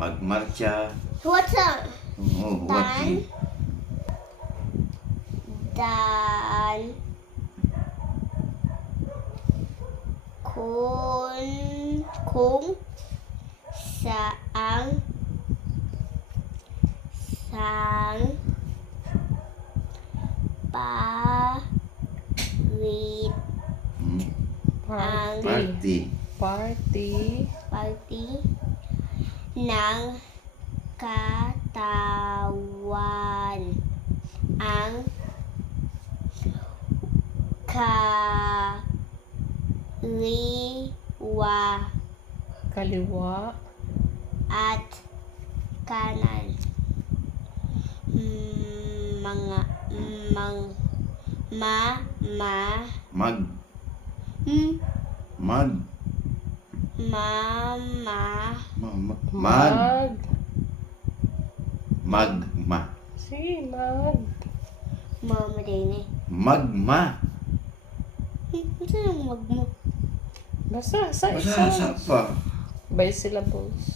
Magmarcha. What's up? Oo, huwag. Dan. Kung saang parit ang Party. ng katawan ang Kaliwa. at kanan. Mga Mag. Magma. Si mama din eh. Magma. Ano yung magmo? Basta sa Basta isa. pa. By syllables.